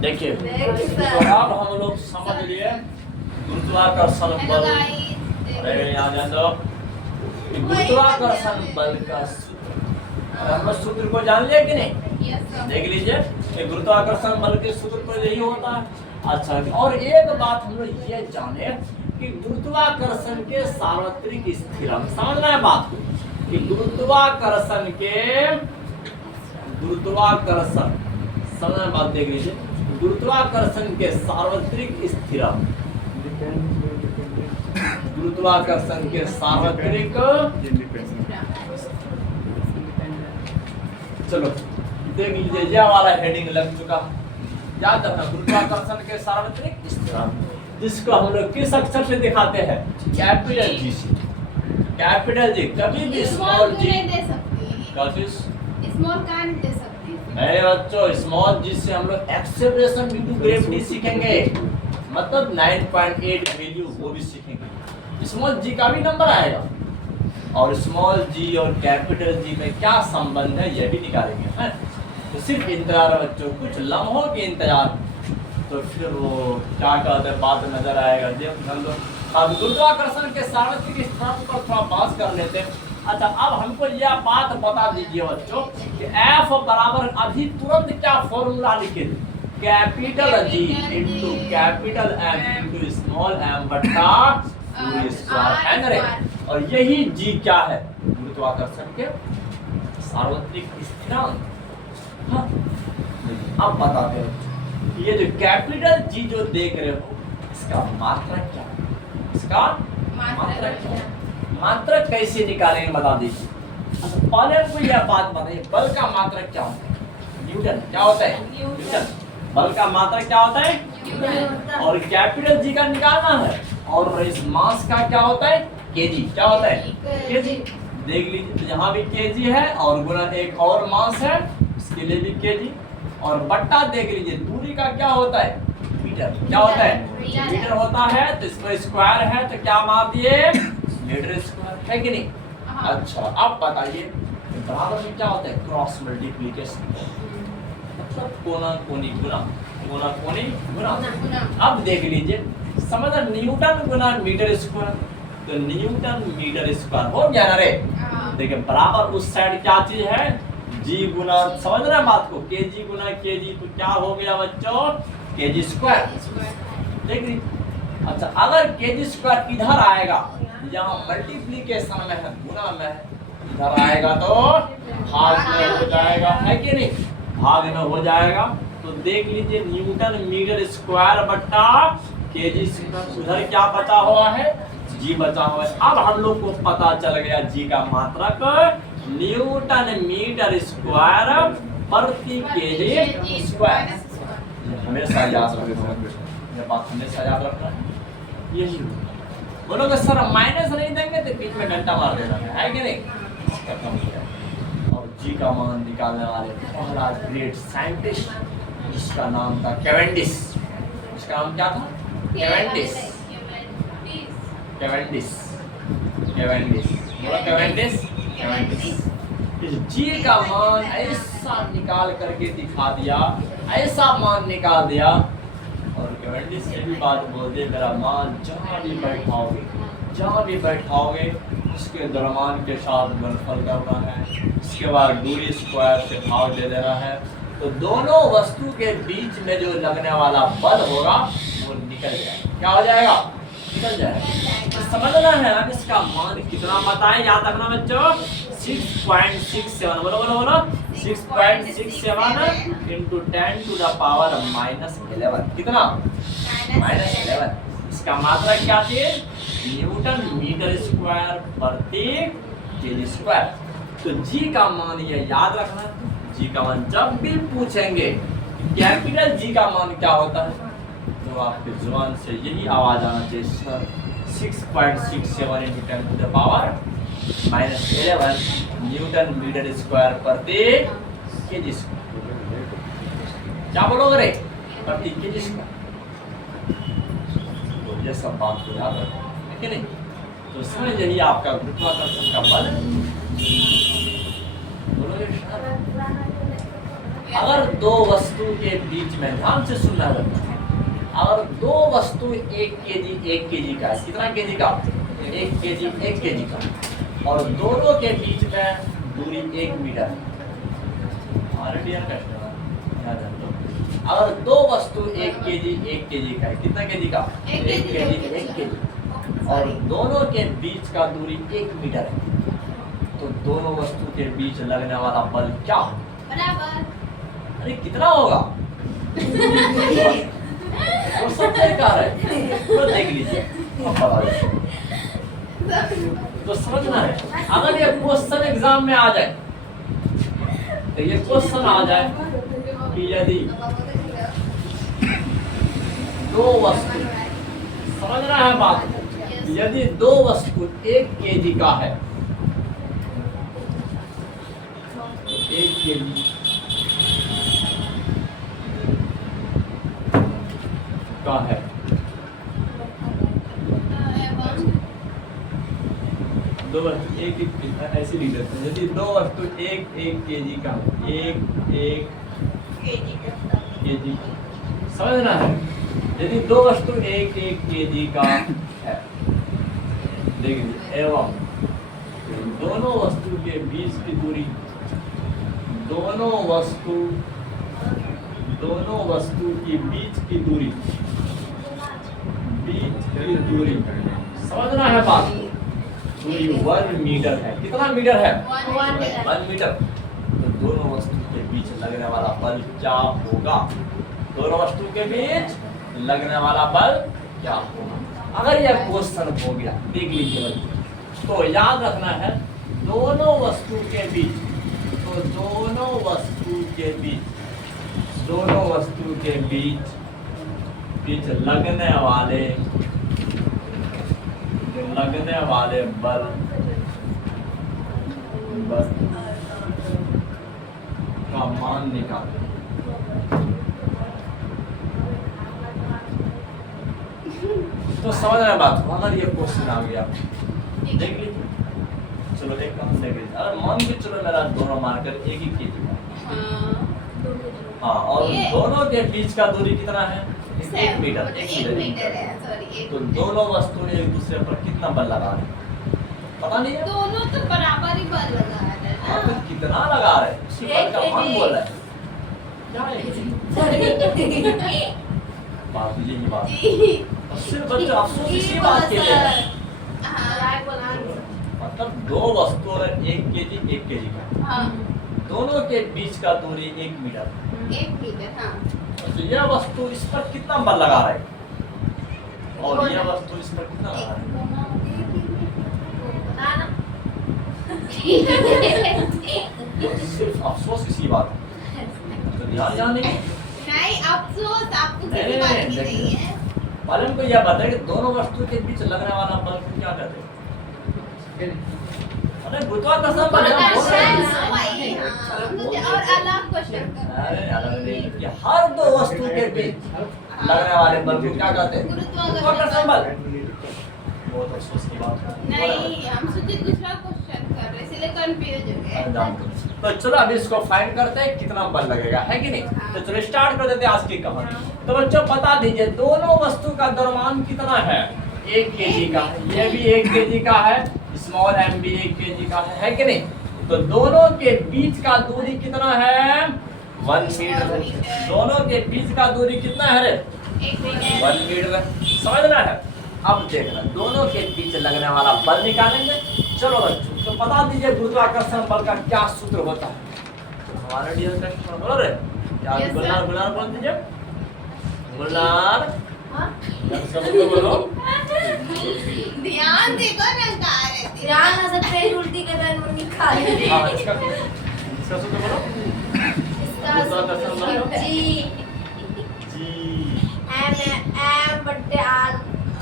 देखिए अब हम लोग समझ लिए गुरुत्वाकर्षण बल। अरे यहाँ जान दो गुरुत्वाकर्षण बल का सूत्र। हम सूत्र को जान लिया कि नहीं? देख लीजिए कि गुरुत्वाकर्षण बल के सूत्र तो यही होता है। अच्छा, और एक बात हम लोग ये जाने कि गुरुत्वाकर्षण के सार्वत्रिक स्थिरांक, समझना है बात को कि गुरुत्वाकर्षण समझना है बात। देख लीजिए गुरुत्वाकर्षण के सार्वत्रिक स्थिरांक, गुरुत्वाकर्षण के सार्वत्रिक, चलो देख लीजिए यह वाला हेडिंग लग चुका। याद रखना गुरुत्वाकर्षण के सार्वत्रिक स्थिरांक, जिसको हम लोग किस अक्षर से दिखाते हैं? कैपिटल जी से। कैपिटल जी कभी भी स्मॉल जी कभी स्मॉल का नहीं दे सकती। मेरे बच्चों स्मॉल जी से हम लोग एक्सेलरेशन ड्यू टू ग्रेविटी सीखेंगे, मतलब 9.8 वैल्यू वो भी सीखेंगे। स्मॉल जी का भी नंबर आएगा और स्मॉल जी और कैपिटल जी में क्या संबंध है यह भी निकालेंगे, है? तो सिर्फ इंतजार बच्चों, कुछ लम्हों के इंतजार, तो फिर वो क्या कहते हैं बात नजर आएगा। जब हम लोग अब गुरुत्वाकर्षण के सार्वत्रिक स्थिरांक पर थोड़ा बात कर लेते हैं। अच्छा, अब हमको यह बात बता दीजिए बच्चों कि F बराबर अभी तुरंत क्या फॉर्मूला लिखे थे? Capital G into capital M into small m बटा पूरे स्क्वायर, है ना रे? और यही G क्या है? गुरुत्वाकर्षण के सार्वत्रिक स्थिरांक। हाँ, अब बताते हैं ये जो कैपिटल G जो देख रहे हो इसका मात्रक क्या है? इसका मात्रक क्या है? मात्रक कैसे निकालेंगे बता दीजिए। अच्छा, पहले हमको यह बात बताइए बल का मात्रक क्या होता है? न्यूटन। क्या होता है? न्यूटन। बल का मात्रक क्या होता है? न्यूटन। और कैपिटल जी का निकालना है, और इस मास का क्या होता है? केजी। क्या होता है? केजी। देख लीजिए यहाँ भी केजी है और गुना एक और मास है इसके लिए भी केजी, और बट्टा देख लीजिए दूरी का क्या होता है? मीटर। क्या होता है? मीटर होता है, तो इसको स्क्वायर है तो क्या माप दिए? मीटर स्क्वायर, है कि नहीं? अच्छा, अब बताइए बराबर में क्या होता है? क्रॉस मल्टीप्लिकेशन, मतलब कोना कोनी गुना, कोना कोनी गुना। अब देख लीजिए समझ न्यूटन गुना मीटर स्क्वायर, तो न्यूटन मीटर स्क्वायर हो गया ना रे? देखिए बराबर उस साइड क्या चीज है? जी गुना, समझ रहे हैं बात को? केजी गुना केजी, तो क्या हो गया बच्चों? KG square. देख लीजिए। अच्छा, अगर केजी स्क्वायर इधर आएगा, यहाँ मल्टीप्लिकेशन में है, गुना में है, इधर आएगा तो भाग में हो जाएगा, है कि नहीं? भाग में हो जाएगा। तो देख लीजिए न्यूटन मीटर स्क्वायर बट्टा केजी स्क्वायर, उधर क्या बचा हुआ है? जी बचा हुआ है। अब हम लोग को पता चल गया जी का मात्रक न्यूटन मीटर स्क्वायर प्रति केजी स्क्वायर। हमेशा याद रखना, ये बात हमेशा याद रखना। यही बोलोगे सर माइनस नहीं देंगे तो बीच में घंटा मार देना है कि नहीं? और जी का मान निकालने वाले पहला ग्रेट साइंटिस्ट, जिसका नाम था कैवेंडिश। इसका नाम क्या था? कैवेंडिश। कैवेंडिश, कैवेंडिश, बोलो कैवेंडिश, कैवेंडिश। इस जी का मान ऐसा निकाल करके दिखा दिया, ऐसा मान निकाल दिया, और कैवेंडिश से भी बात बोल दे, मेरा मान जहाँ भी बैठाओगे, जहाँ भी बैठाओगे उसके द्रव्यमान के साथ गुणनफल करना है, इसके बाद दूरी स्क्वायर से भाग दे देना है, तो दोनों वस्तु के बीच में जो लगने वाला बल होगा वो निकल जाएगा। क्या हो जाएगा? निकल जाएगा। तो समझना है अब इसका मान कितना बताएं, याद रखना बच्चों 6.67, बोलो बोलो बोलो 6.67 इंटू 10 टू द पावर -11। कितना? -11। इसका मात्रक क्या थी? न्यूटन मीटर स्क्वायर प्रति केजी स्क्वायर। तो जी का मान ये याद रखना। जी का मान जब भी पूछेंगे कैपिटल जी का मान क्या होता है, तो आपके जुबान से यही आवाज आना चाहिए, 6.67 into 10 to the power -11 newton metre square प्रति केजी स्क्वायर। क्या बोलोगे रे? प्रति केजी स्क्वायर। तो ये सब बात को याद रखो, है कि नहीं? तो समझ यही आपका गुरुत्वाकर्षण का बल। बोलोगे अगर दो वस्तु के बीच में, ध्यान से सुनना लगता है, अगर दो वस्तु 1 केजी का है, कितना केजी का? 1 केजी का, और दोनों के बीच में दूरी 1 मीटर है। हमारे डियर कस्टमर याद रख लो, अगर दो वस्तु 1 केजी का है, कितना केजी का? 1 केजी, और दोनों के बीच का दूरी 1 मीटर है, तो दोनों वस्तु के बीच लगने वाला बल क्या हो? बराबर। अरे कितना होगा? वो सब बेकार है, तो देख लीजिए, अब बता दीजिए। तो समझना है, अगर ये क्वेश्चन एग्जाम में आ जाए, तो ये क्वेश्चन आ जाए कि यदि दो वस्तु, समझना है बात, यदि दो वस्तु 1 केजी का है, 1 केजी का है, दो वस्तु एक ऐसी लिख देते हैं, यदि दो वस्तु 1 केजी का, 1 केजी, समझना है, यदि दो वस्तु 1 केजी का है, देखिए, एवं दोनों वस्तु के बीच की दूरी, दोनों वस्तु की बीच की दूरी, समझना है बात, दूरी 1 मीटर है। कितना मीटर है? 1 मीटर। तो दोनों वस्तु के बीच लगने वाला बल क्या होगा? दोनों वस्तु के बीच लगने वाला बल क्या होगा? अगर यह क्वेश्चन हो गया, देख लीजिए बच्चों, तो याद रखना है, दोनों वस्तु के बीच, तो दोनों वस्तु के बीच लगने वाले बल का मान निकालें। तो समझ रहे बात, अगर ये क्वेश्चन आ गया, देख लीजिए, चलो एक काम देख लीजिए, अगर मान के चलो मेरा दोनों मार्कर 1 केजी का, हाँ, और दोनों के बीच का दूरी कितना है? 1 मीटर। तो दोनों वस्तु ने एक दूसरे पर कितना बल लगा रहे हैं? पता नहीं है, दोनों तो बराबर ही बल लगा रहे हैं। हाँ, तो कितना लगा रहे हैं? उसी बल का मान बोल रहा है। क्या है बात, यही बात, और सिर्फ बच्चे अफसोस इसी बात के लिए है। मतलब दो वस्तु 1 केजी का, दोनों के बीच का दूरी 1 मीटर, 1 मीटर, हाँ। तो यह वस्तु इस पर कितना बल लगा रहा है, और यह वस्तु इस पर कितना लगा रहा है? सिर्फ अफसोस इसी बात है। तो ध्यान नहीं, अफसोस आपको नहीं, किसी बात की नहीं है। मालूम को यह बताए कि दोनों वस्तु के बीच लगने वाला बल को क्या कहते हैं? अरे गुरुत्वाकर्षण बल हम बोल रहे हैं। और अलग क्वेश्चन अरे अलग नहीं, कि हर दो वस्तु के बीच लगने वाले बल को क्या कहते हैं? गुरुत्वाकर्षण बल। बहुत अफसोस की बात है। नहीं, हम सोचे दूसरा क्वेश्चन कर रहे, इसलिए कंफ्यूज हो गए। तो चलो अभी इसको फाइंड करते हैं कितना बल लगेगा, है कि नहीं? तो चलो स्टार्ट कर देते हैं आज की कहानी। तो बच्चों बता दीजिए, दोनों वस्तु का द्रव्यमान कितना है? 1 केजी का, ये भी 1 केजी का है, स्मॉल m भी 1 केजी का है कि नहीं? तो दोनों के बीच का दूरी कितना है? 1 मीटर। दोनों के बीच का दूरी कितना है रे? 1 मीटर। 1 मीटर, समझना है। अब देखना, दोनों के बीच लगने वाला बल निकालेंगे। चलो बच्चों, तो बता दीजिए गुरुत्वाकर्षण बल का क्या सूत्र होता है? तो हमारे डियर कस्टमर बोल रहे क्या? गुलनार बोल दीजिए, गुलनार बोलो। ध्यान देखो ना, गा रहे थे। ध्यान ना सकते उल्टी का दान मुन्नी खा ले। हाँ, इसका सूत्र बोलो। गुरुत्वाकर्षण बल जी जी एम बट्टे आर r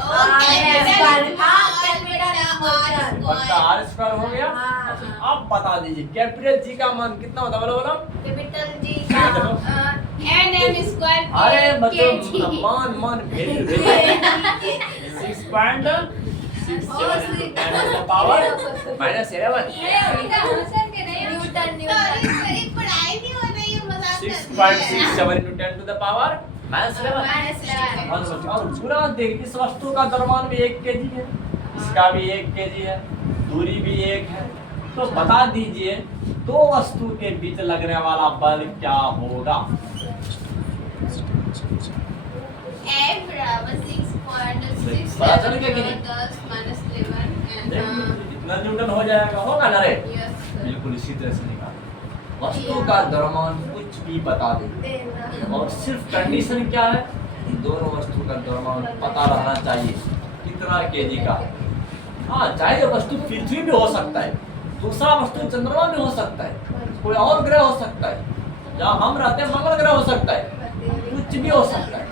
स्क्वायर हो गया। अब बता दीजिए कैपिटल जी का मान कितना होता है? बोलो। Capital G nm square. अरे बच्चों, मान वैल्यू 6.67 पावर -11। न्यूटन पढ़ाई नहीं हो रही है, मजाक 6.67 into 10 to the power -11। -11। और पूरा देख, इस वस्तु का द्रव्यमान भी 1 kg है, इसका भी 1 kg है, दूरी भी 1 है। तो बता दीजिए दो वस्तु के बीच लगने वाला बल क्या होगा? F बराबर 6.6 पता चल गया कि नहीं? 10 -11 and इतना न्यूटन हो जाएगा, होगा ना रे? yes sir। बिल्कुल इसी तरह से निकाल। वस्तु का द्रव्यमान कुछ भी बता दे, देना और सिर्फ कंडीशन क्या है? दोनों वस्तु का द्रव्यमान पता रहना चाहिए कितना केजी का। हाँ, चाहे ये वस्तु पृथ्वी भी हो सकता है, दूसरा वस्तु चंद्रमा भी हो सकता है, कोई और ग्रह हो सकता है, जहाँ हम रहते हैं मंगल ग्रह हो सकता है, कुछ भी हो सकता है,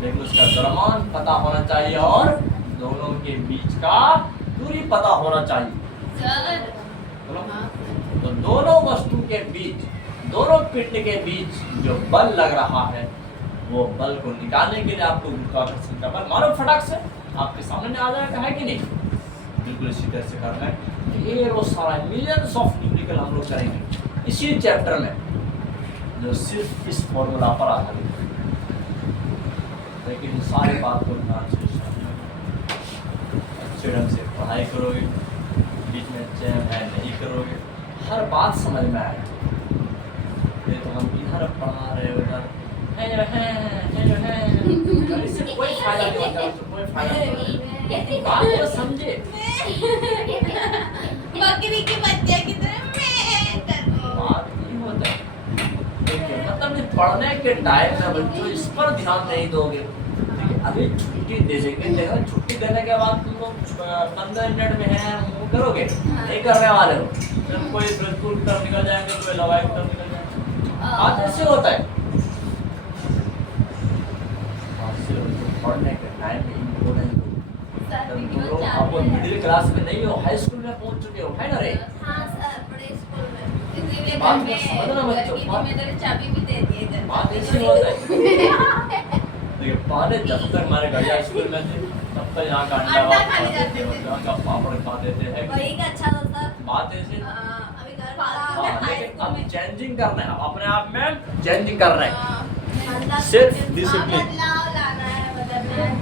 लेकिन उसका द्रव्यमान पता होना चाहिए और दोनों के बीच का दूरी पता होना चाहिए। सर बोलो। हाँ। तो दोनों वस्तु के बीच, दोनों पिंड के बीच जो बल लग रहा है, वो बल को निकालने के लिए आपको गुरुत्वाकर्षण का बल मानो फटाक से आपके सामने आ जाएगा, है कि नहीं? बिल्कुल इसी तरह से करना है। ढेरों सारा मिलियंस ऑफ न्यूमेरिकल हम लोग करेंगे इसी चैप्टर में, जो सिर्फ इस फॉर्मूला पर आधारित है। लेकिन सारी बात को ध्यान से अच्छे ढंग से पढ़ाई करोगे, बीच में चैन है नहीं करोगे, हर बात समझ में आएगी। ये तो हम इधर पढ़ा रहे हो, इधर है, इससे कोई फायदा नहीं होता, उससे कोई फायदा नहीं होता। बात को समझे। बकरी के बच्चे की तरह मैं करूं। बात नहीं होता है। देखिए, मतलब ये पढ़ने के टाइम में बच्चों इस पर ध्यान नहीं दोगे, देखिए अभी छुट्टी दे देंगे, देखो छुट्टी देने के बाद तुम लोग 15 मिनट में है वो करोगे, नहीं करने वाले हो। जब कोई बिल्कुल की तरफ निकल जाएंगे, कोई लवाई की तरफ निकल जाएंगे। बात ऐसे होता है। पढ़ने के टाइम में इनको नहीं दो। जब तुम लोग आप मिडिल क्लास में नहीं हो, हाई स्कूल में पहुंच चुके हो, है ना रे? हाँ सर, बड़े स्कूल में इसीलिए बात घर को में समझना घर बच्चों, की बात- जिम्मेदारी चाबी भी दे दी है। बात ऐसे होता है। देखिए पहले जब तक हमारे गढ़िया स्कूल में थे, तब तक यहाँ का अंडा अंडा भात खाने खाते जाते थे, थे। यहाँ का पापड़ खाते थे, है कि वही नहीं? का अच्छा था सर। बात ऐसे। अभी घर हाँ, वाला लेकिन अब चेंजिंग करना है, अब अपने आप में चेंजिंग कर रहे हैं। हाँ। सिर्फ डिसिप्लिन। बदलाव लाना है, बदलना है।